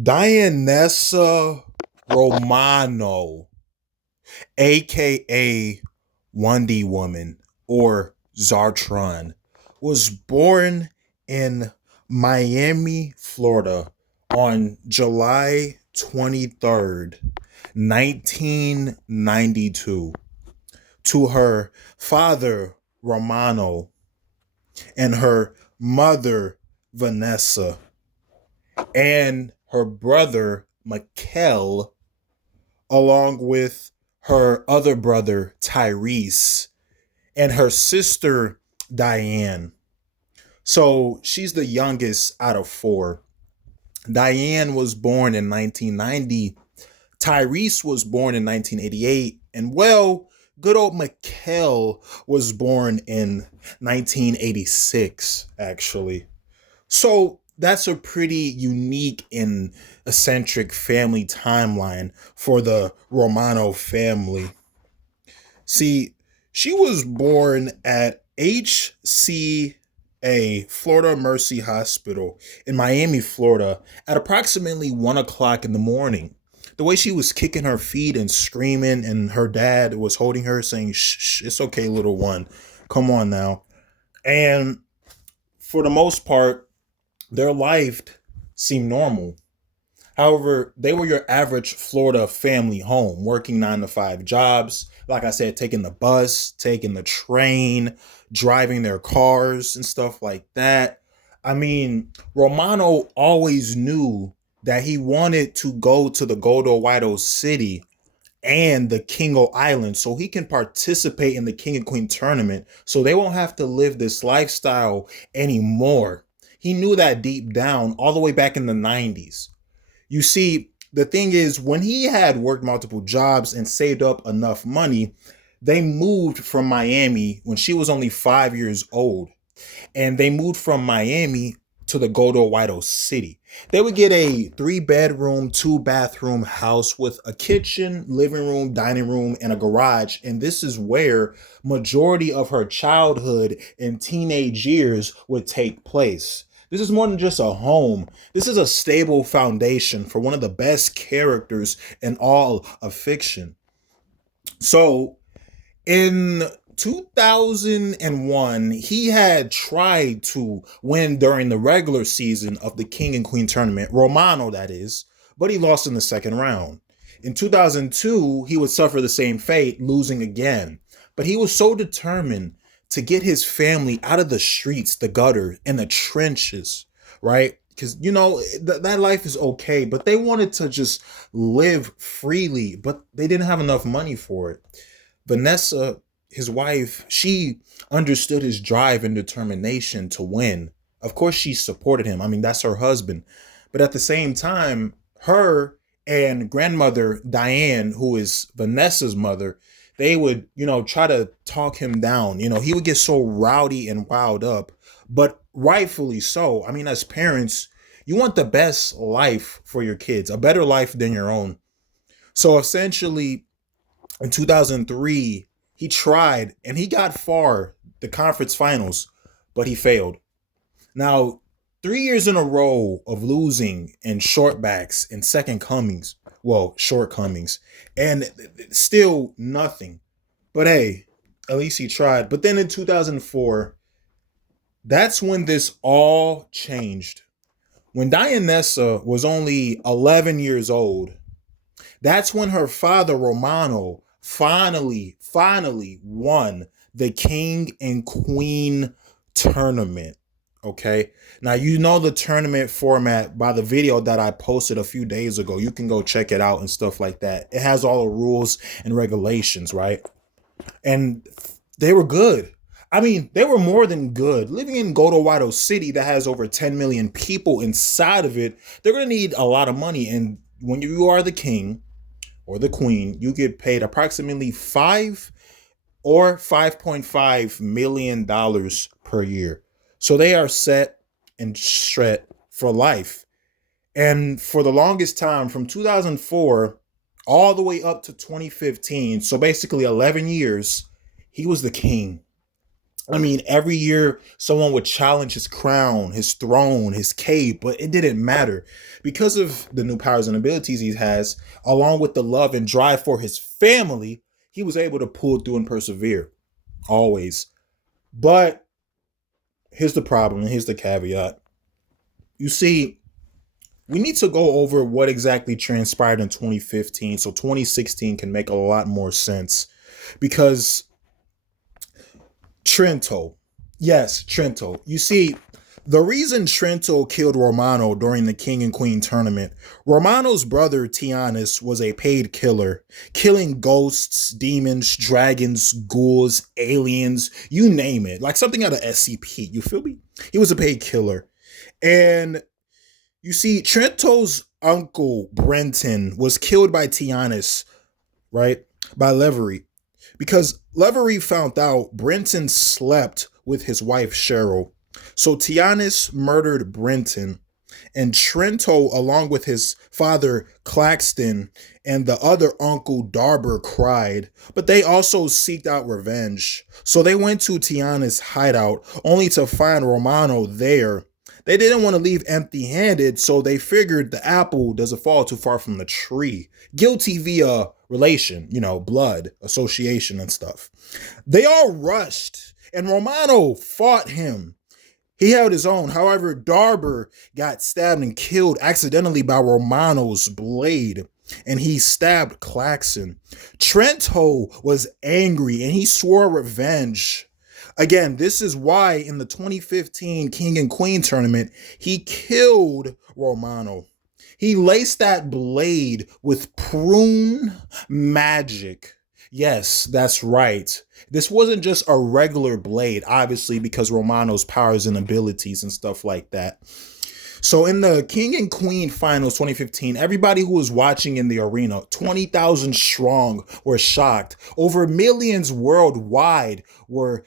Dianessa Romano, aka Wondy Woman or Zartron, was born in Miami, Florida on July 23rd, 1992, to her father Romano and her mother Vanessa and her brother Mikel, along with her other brother Tyrese and her sister Diane. So she's the youngest out of four. Diane was born in 1990. Tyrese was born in 1988. And well, good old Mikel was born in 1986, actually. So that's a pretty unique and eccentric family timeline for the Romano family. See, she was born at HCA Florida Mercy Hospital in Miami, Florida, at approximately 1 o'clock in the morning. The way she was kicking her feet and screaming, and her dad was holding her, saying, "Shh, shh, it's okay, little one. Come on now." And for the most part, their life seemed normal. However, they were your average Florida family home, working 9 to 5 jobs. Like I said, taking the bus, taking the train, driving their cars, and stuff like that. I mean, Romano always knew that he wanted to go to the Goldo Whito City and the Kingo Island so he can participate in the King and Queen tournament so they won't have to live this lifestyle anymore. He knew that deep down all the way back in the 90s. You see, the thing is, when he had worked multiple jobs and saved up enough money, they moved from Miami when she was only 5 years old. And they moved from Miami to the Goldo Whito City. They would get a 3 bedroom, 2 bathroom house with a kitchen, living room, dining room, and a garage. And this is where majority of her childhood and teenage years would take place. This is more than just a home. This is a stable foundation for one of the best characters in all of fiction. So, in 2001, he had tried to win during the regular season of the King and Queen tournament, Romano, that is, but he lost in the second round. In 2002, he would suffer the same fate, losing again. But he was so determined to get his family out of the streets, the gutter, and the trenches, right? Because, that life is okay, but they wanted to just live freely, but they didn't have enough money for it. Vanessa, his wife, she understood his drive and determination to win. Of course, she supported him. I mean, that's her husband. But at the same time, her and grandmother Diane, who is Vanessa's mother, they would, try to talk him down. He would get so rowdy and wound up, but rightfully so. I mean, as parents, you want the best life for your kids, a better life than your own. So essentially, in 2003, he tried and he got far, the conference finals, but he failed. Now, 3 years in a row of losing in shortbacks and second comings, well, shortcomings, and still nothing. But hey, at least he tried. But then in 2004, that's when this all changed. When Dianessa was only 11 years old, that's when her father, Romano, finally won the King and Queen tournament. Okay. Now, the tournament format by the video that I posted a few days ago. You can go check it out and stuff like that. It has all the rules and regulations, right? And they were good. I mean, they were more than good. Living in Goldo City that has over 10 million people inside of it, they're going to need a lot of money. And when you are the king, or the queen, you get paid approximately $5 or $5.5 million per year. So they are set and set for life. And for the longest time, from 2004 all the way up to 2015, so basically 11 years, he was the king. I mean, every year someone would challenge his crown, his throne, his cape, but it didn't matter. Because of the new powers and abilities he has, along with the love and drive for his family, he was able to pull through and persevere, always. But here's the problem, and here's the caveat. You see, we need to go over what exactly transpired in 2015 so 2016 can make a lot more sense. Because Trento. Yes, Trento. You see, the reason Trento killed Romano during the King and Queen tournament, Romano's brother Tiannis was a paid killer, killing ghosts, demons, dragons, ghouls, aliens, you name it. Like something out of SCP, you feel me? He was a paid killer. And you see, Trento's uncle, Brenton, was killed by Tiannis, right? By Levery. Because Levery found out Brenton slept with his wife Cheryl. So Tiannis murdered Brenton, and Trento, along with his father Claxton and the other uncle Darber, cried, but they also seeked out revenge. So they went to Tiannis' hideout only to find Romano there. They didn't want to leave empty handed, so they figured the apple doesn't fall too far from the tree. Guilty via relation, blood, association, and stuff. They all rushed, and Romano fought him. He held his own. However, Darber got stabbed and killed accidentally by Romano's blade, and he stabbed Claxon. Trento was angry, and he swore revenge. Again, this is why in the 2015 King and Queen tournament, he killed Romano. He laced that blade with prune magic. Yes, that's right. This wasn't just a regular blade, obviously, because Romano's powers and abilities and stuff like that. So in the King and Queen finals 2015, everybody who was watching in the arena, 20,000 strong, were shocked. Over millions worldwide were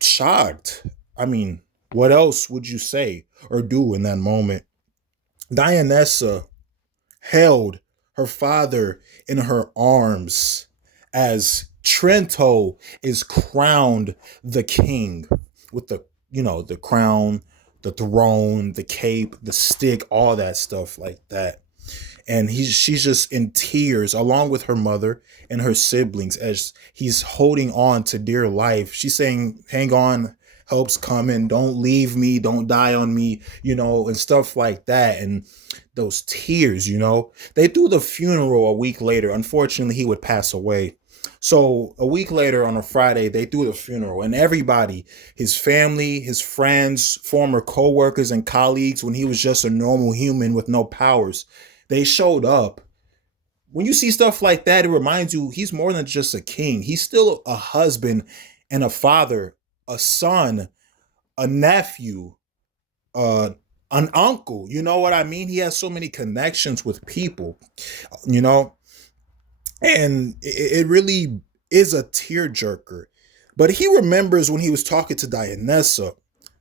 shocked. I mean, what else would you say or do in that moment? Dianessa held her father in her arms as Trento is crowned the king with the crown, the throne, the cape, the stick, all that stuff like that. And she's just in tears along with her mother and her siblings as he's holding on to dear life. She's saying, hang on, help's coming, don't leave me, don't die on me, and stuff like that. And those tears, they threw the funeral a week later. Unfortunately, he would pass away. So a week later on a Friday, they threw the funeral, and everybody, his family, his friends, former co-workers and colleagues, when he was just a normal human with no powers, they showed up. When you see stuff like that, it reminds you he's more than just a king. He's still a husband and a father, a son, a nephew, an uncle. You know what I mean? He has so many connections with people, and it really is a tearjerker. But he remembers when he was talking to Dianessa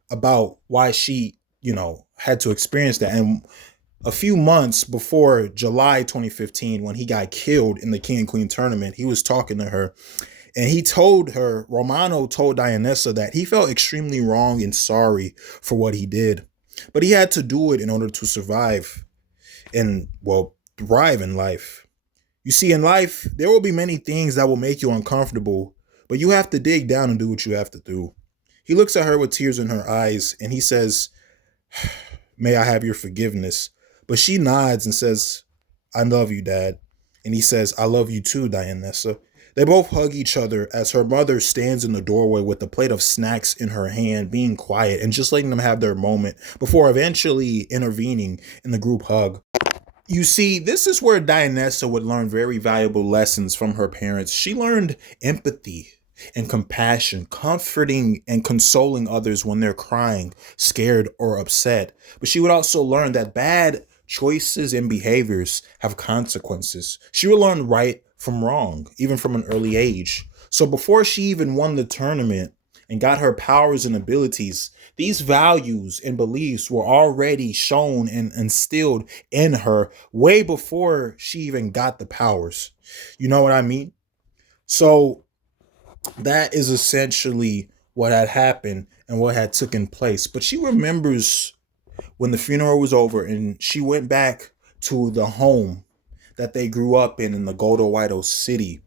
about why she, had to experience that. And a few months before July 2015, when he got killed in the King and Queen tournament, he was talking to her, and he told her, Romano told Dianessa that he felt extremely wrong and sorry for what he did, but he had to do it in order to survive and, thrive in life. You see, in life, there will be many things that will make you uncomfortable, but you have to dig down and do what you have to do. He looks at her with tears in her eyes, and he says, may I have your forgiveness? But she nods and says, I love you, Dad. And he says, I love you too, Dianessa. They both hug each other as her mother stands in the doorway with a plate of snacks in her hand, being quiet and just letting them have their moment before eventually intervening in the group hug. You see, this is where Dianessa would learn very valuable lessons from her parents. She learned empathy and compassion, comforting and consoling others when they're crying, scared, or upset. But she would also learn that bad choices and behaviors have consequences. She would learn right from wrong, even from an early age. So before she even won the tournament and got her powers and abilities, these values and beliefs were already shown and instilled in her way before she even got the powers. You know what I mean? So that is essentially what had happened and what had taken place. But she remembers when the funeral was over and she went back to the home that they grew up in the Golden White City.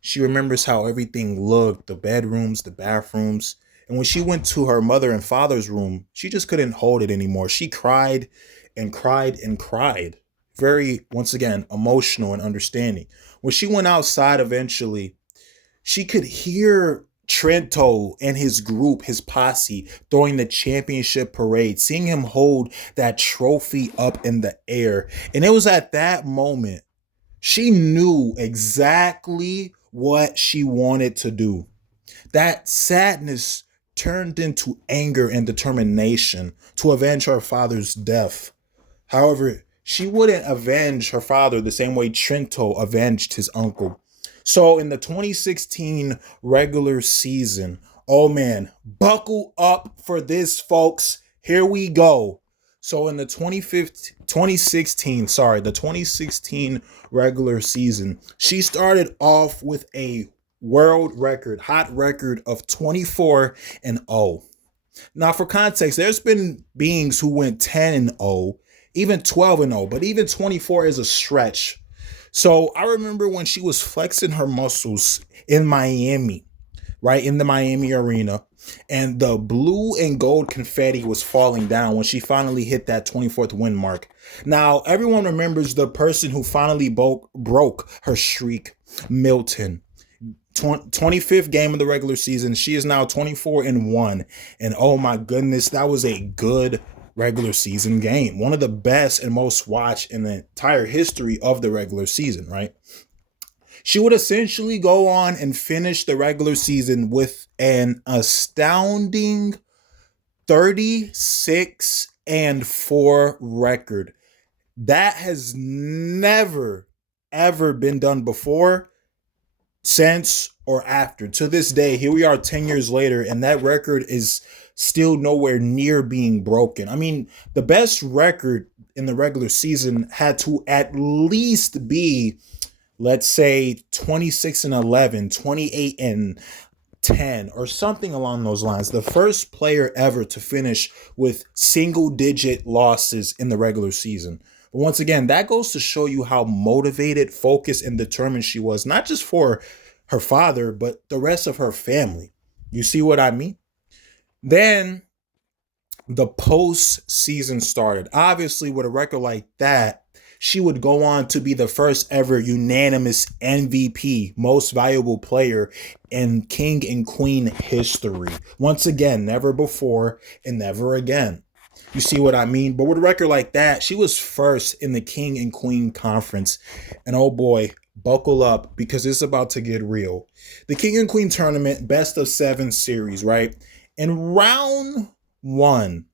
She remembers how everything looked, the bedrooms, the bathrooms. And when she went to her mother and father's room, she just couldn't hold it anymore. She cried and cried and cried. Very, once again, emotional and understanding. When she went outside eventually, she could hear Trento and his group, his posse, throwing the championship parade, seeing him hold that trophy up in the air. And it was at that moment she knew exactly what she wanted to do. That sadness turned into anger and determination to avenge her father's death. However, she wouldn't avenge her father the same way Trento avenged his uncle. So in the 2016 regular season, oh man, buckle up for this, folks. Here we go. So in the 2016 regular season, she started off with a world record, hot record of 24-0. Now, for context, there's been beings who went 10-0, even 12-0, but even 24 is a stretch. So I remember when she was flexing her muscles in Miami, right in the Miami arena, and the blue and gold confetti was falling down when she finally hit that 24th win mark. Now, everyone remembers the person who finally broke her streak, Milton. 25th game of the regular season. She is now 24-1. And oh my goodness, that was a good regular season game. One of the best and most watched in the entire history of the regular season, right? She would essentially go on and finish the regular season with an astounding 36-4 record. That has never, ever been done before, since, or after. To this day, here we are 10 years later, and that record is still nowhere near being broken. I mean, the best record in the regular season had to at least be, let's say, 26-11, 28-10, or something along those lines. The first player ever to finish with single digit losses in the regular season. But once again, that goes to show you how motivated, focused, and determined she was, not just for her father, but the rest of her family. You see what I mean? Then the postseason started. Obviously, with a record like that, she would go on to be the first ever unanimous MVP, most valuable player in King and Queen history. Once again, never before and never again. You see what I mean? But with a record like that, she was first in the King and Queen conference. And oh boy, buckle up because it's about to get real. The King and Queen tournament, best of 7 series, right? In round 1,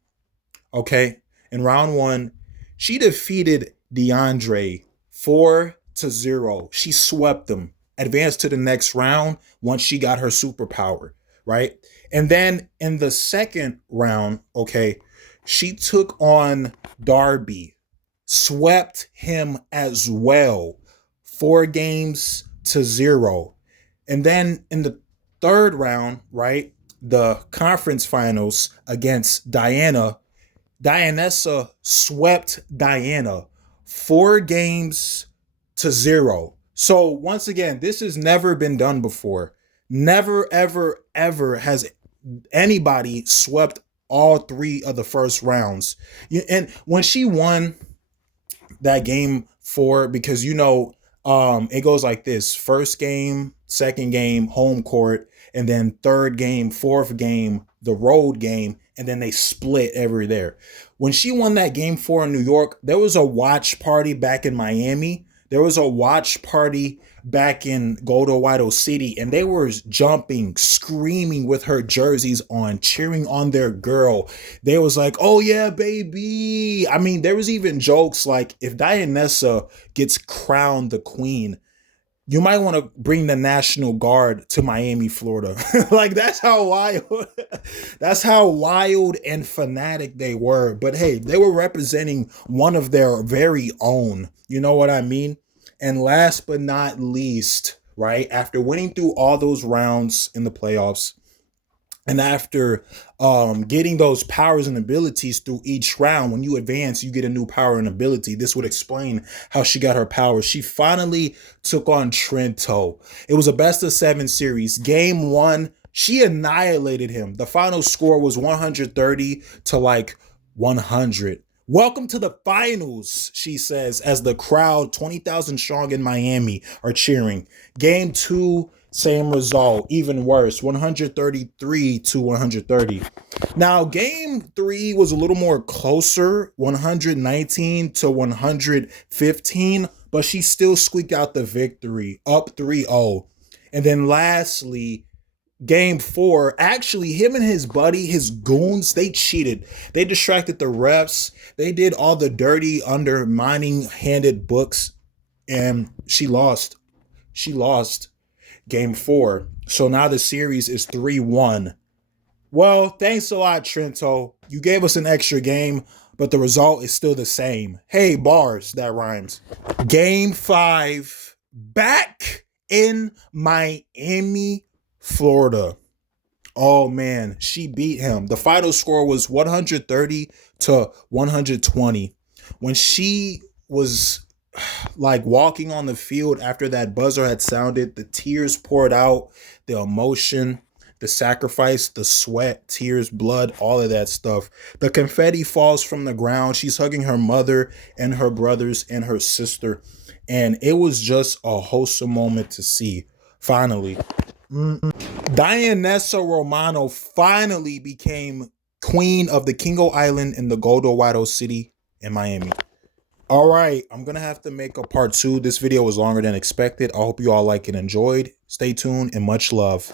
okay? In round 1, she defeated DeAndre 4-0. She swept them, advanced to the next round once she got her superpower, right? And then in the second round, okay, she took on Darby, swept him as well, 4-0. And then in the third round, right, the conference finals against Dianessa swept Diana 4-0. So once again, this has never been done before. Never, ever, ever has anybody swept all 3 of the first rounds. And when she won that game 4, because it goes like this: first game, second game, home court, and then third game, fourth game, the road game, and then they split every there. When she won that game 4 in New York, there was a watch party back in Miami. There was a watch party back in Golden White City, and they were jumping, screaming with her jerseys on, cheering on their girl. They was like, oh yeah, baby. I mean, there was even jokes like, if Dianessa gets crowned the queen, you might want to bring the National Guard to Miami, Florida. Like, that's how wild and fanatic they were. But hey, they were representing one of their very own. You know what I mean? And last but not least, right, after winning through all those rounds in the playoffs, And after getting those powers and abilities through each round, when you advance, you get a new power and ability. This would explain how she got her powers. She finally took on Trento. It was a best of 7 series. Game 1, she annihilated him. The final score was 130 to like 100. Welcome to the finals, she says, as the crowd, 20,000 strong in Miami, are cheering. Game 2, same result, even worse, 133 to 130. Now, game 3 was a little more closer, 119 to 115, but she still squeaked out the victory, up 3-0. And then lastly, game 4, actually, him and his buddy, his goons, they cheated. They distracted the refs. They did all the dirty, undermining handed books, and she lost. She lost game 4. So now the series is 3-1. Well, thanks a lot, Trento. You gave us an extra game, but the result is still the same. Hey, bars, that rhymes. Game 5, back in Miami, Florida. Oh man, she beat him. The final score was 130 to 120. When she was like walking on the field after that buzzer had sounded, the tears poured out, the emotion, the sacrifice, the sweat, tears, blood, all of that stuff. The confetti falls from the ground. She's hugging her mother and her brothers and her sister. And it was just a wholesome moment to see. Finally. Dianessa Romano finally became queen of the Kingo Island in the Goldo City in Miami. All right, I'm going to have to make a part 2. This video was longer than expected. I hope you all like and enjoyed. Stay tuned and much love.